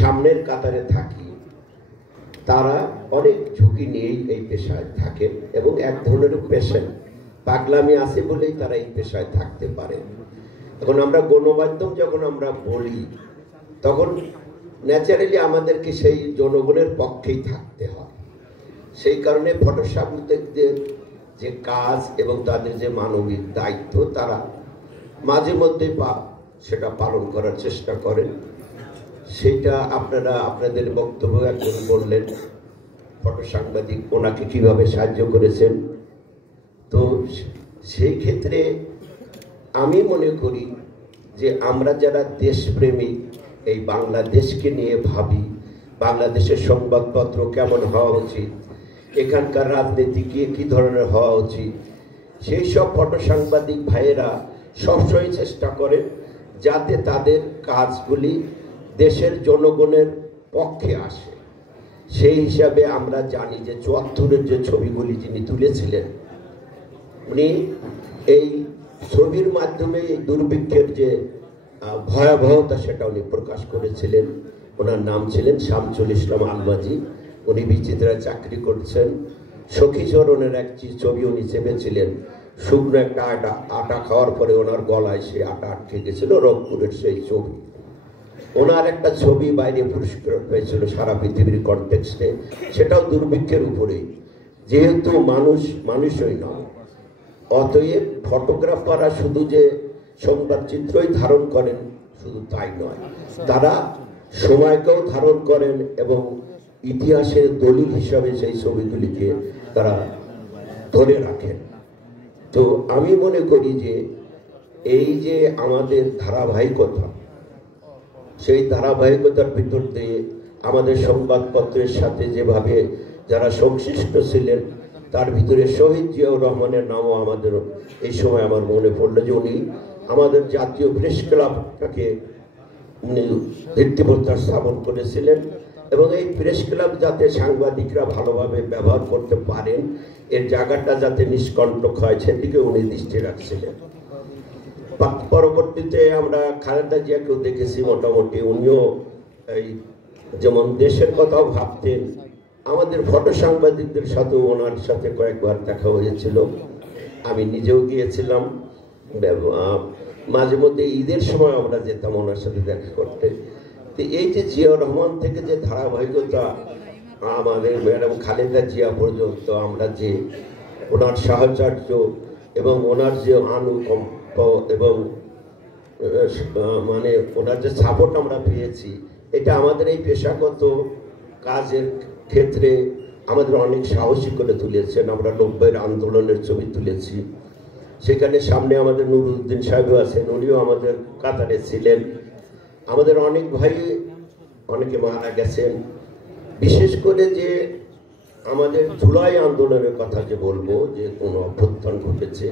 সামনের কাতারে থাকি তারা অনেক ঝুঁকি নিয়েই এই পেশায় থাকেন এবং এক ধরনের পেশেন্ট পাগলামি আছে বলেই তারা এই পেশায় থাকতে পারে। এখন আমরা গণমাধ্যম যখন আমরা বলি তখন ন্যাচারালি আমাদেরকে সেই জনগণের পক্ষেই থাকতে হয়। সেই কারণে ফটোসাংবাদিকদের যে কাজ এবং তাদের যে মানবিক দায়িত্ব তারা মাঝে মধ্যে সেটা পালন করার চেষ্টা করেন। সেটা আপনারা আপনাদের বক্তব্য একজন বললেন ফটো সাংবাদিক ওনাকে কিভাবে সাহায্য করেছেন। তো সেই ক্ষেত্রে আমি মনে করি যে আমরা যারা দেশপ্রেমিক এই বাংলাদেশকে নিয়ে ভাবি, বাংলাদেশের সংবাদপত্র কেমন হওয়া উচিত, এখানকার রাজনীতি কী ধরনের হওয়া উচিত, সেই সব ফটো সাংবাদিক ভাইয়েরা সবসময় চেষ্টা করেন যাতে তাদের কাজগুলি দেশের জনগণের পক্ষে আসে। সেই হিসাবে আমরা জানি যে ৭৪-এর যে ছবিগুলি যিনি তুলেছিলেন উনি এই ছবির মাধ্যমে এই দুর্ভিক্ষের যে ভয়াবহতা সেটা উনি প্রকাশ করেছিলেন। ওনার নাম ছিলেন শামসুল ইসলাম আলমাজি। উনি বিচিত্রায় চাকরি করছেন। সখীচরণের এক ছবি উনি চেপেছিলেন। শুকনো একটা আটা খাওয়ার পরে ওনার গলায় সেই আটা আটকে গেছিল, রংপুরের সেই ছবি। ওনার একটা ছবি বাইরে পুরস্কার পেয়েছিল সারা পৃথিবীর কনটেক্সটে, সেটাও দুর্ভিক্ষের উপরেই। যেহেতু মানুষই নয়, অতএব ফটোগ্রাফাররা শুধু যে সংবাদ চিত্রই ধারণ করেন শুধু তাই নয়, তারা সময়কেও ধারণ করেন এবং ইতিহাসের দলিল হিসাবে সেই ছবিগুলিকে তারা ধরে রাখেন। তো আমি মনে করি যে এই যে আমাদের ধারাবাহিকতা, সেই ধারাবাহিকতার ভিতর দিয়ে আমাদের সংবাদপত্রের সাথে যেভাবে যারা সংশ্লিষ্ট ছিলেন তার ভিতরে শহীদ জিয়াউর রহমানের নামও আমাদের এই সময় আমার মনে পড়লো যে উনি আমাদের জাতীয় প্রেস ক্লাবটাকে ভিত্তিপ্রস্তর স্থাপন করেছিলেন এবং এই প্রেস ক্লাব যাতে সাংবাদিকরা ভালোভাবে ব্যবহার করতে পারেন, এর জায়গাটা যাতে নিষ্কণ্টক হয় সেদিকে উনি দৃষ্টি রাখছিলেন। পরবর্তীতে আমরা খালেদা জিয়াকেও দেখেছি, মোটামুটি উনিও এই যেমন দেশের কথাও ভাবতেন। আমাদের ফটো সাংবাদিকদের সাথেও ওনার সাথে কয়েকবার দেখা হয়েছিল, আমি নিজেও গিয়েছিলাম। মাঝে মধ্যে ঈদের সময় আমরা যেতাম ওনার সাথে দেখা করতে। তো এই যে জিয়াউর রহমান থেকে যে ধারাবাহিকতা আমাদের ম্যাডাম খালেদা জিয়া পর্যন্ত আমরা যে ওনার সাহচর্য এবং ওনার যে আনুকম্প এবং মানে ওনার যে সাপোর্ট আমরা পেয়েছি, এটা আমাদের এই পেশাগত কাজের ক্ষেত্রে আমাদের অনেক সাহসী করে তুলেছেন। আমরা ৯০-এর আন্দোলনের ছবি তুলেছি, সেখানে সামনে আমাদের নুরুদ্দিন সাহেবও আছেন, উনিও আমাদের কাতারে ছিলেন। আমাদের অনেক ভাই অনেকে মারা গেছেন। বিশেষ করে যে আমাদের জুলাই আন্দোলনের কথা যে বলবো, যে কোনো অভ্যুত্থান ঘটেছে,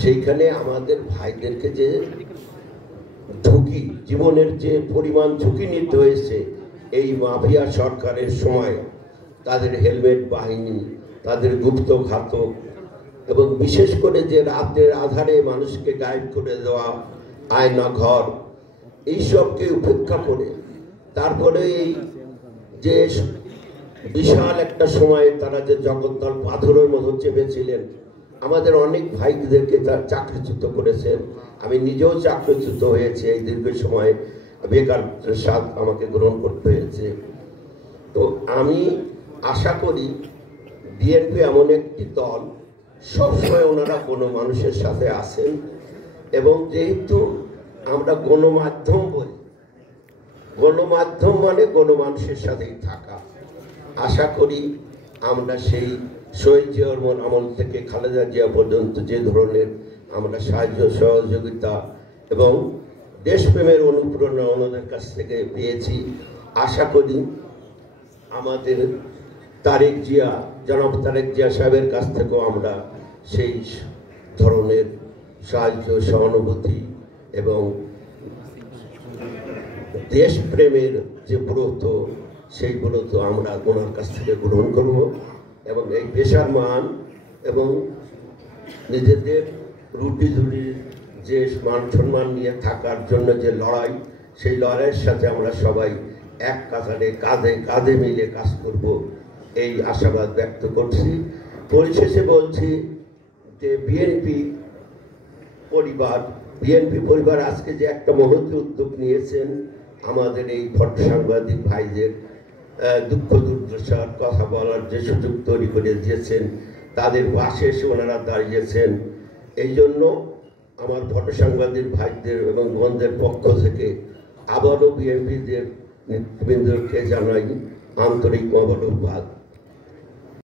সেইখানে আমাদের ভাইদেরকে যে ঝুঁকি, জীবনের যে পরিমাণ ঝুঁকি নিতে হয়েছে এই মাফিয়া সরকারের সময়, তাদের হেলমেট বাহিনী, তাদের গুপ্ত ঘাতক এবং বিশেষ করে যে রাতের আধারে মানুষকে গায়েব করে দেওয়া আয়না ঘর, এইসবকে উপেক্ষা করে তারপরে এই যে বিশাল একটা সময়ে তারা যে জগদ্দল পাথরের মতো চেপেছিলেন, আমাদের অনেক ভাইদেরকে তার চাকরিচ্যুত করেছেন। আমি নিজেও চাকরিচ্যুত হয়েছি এই দীর্ঘ সময়, বেকার স্বাদ আমাকে গ্রহণ করতে হয়েছে। তো আমি আশা করি বিএনপি এমন একটি দল, সবসময় ওনারা কোনো মানুষের সাথে আছেন এবং যেহেতু আমরা গণমাধ্যম বলি, গণমাধ্যম মানে গণমানুষের সাথেই থাকা। আশা করি আমরা সেই শহীদ জিয়াউর রহমান আমল থেকে খালেদা জিয়া পর্যন্ত যে ধরনের আমরা সাহায্য সহযোগিতা এবং দেশপ্রেমের অনুপ্রেরণা ওনাদের কাছ থেকে পেয়েছি, আশা করি আমাদের তারেক জিয়া, জনাব তারেক জিয়া সাহেবের কাছ থেকেও আমরা সেই ধরনের সাহায্য, সহানুভূতি এবং দেশপ্রেমের যে ব্রত, সেই ব্রত আমরা ওনার কাছ থেকে গ্রহণ করব এবং এই পেশার মান এবং নিজেদের রুটি ঝুড়ির যে মান সম্মান নিয়ে থাকার জন্য যে লড়াই, সেই লড়াইয়ের সাথে আমরা সবাই এক কাতারে কাঁধে কাঁধে মিলে কাজ করব, এই আশাবাদ ব্যক্ত করছি। পরিশেষে বলছি যে বিএনপি পরিবার আজকে যে একটা মহৎ উদ্যোগ নিয়েছেন, আমাদের এই ফটো সাংবাদিক ভাইদের দুঃখ দুর্দশার কথা বলার যে সুযোগ তৈরি করে দিয়েছেন, তাদের পাশে এসে ওনারা দাঁড়িয়েছেন। এই জন্য আমার ফটো সাংবাদিক ভাইদের এবং বোনদের পক্ষ থেকে আবারও বিএনপিদের নেতৃবৃন্দকে জানাই আন্তরিক মোবারকবাদ।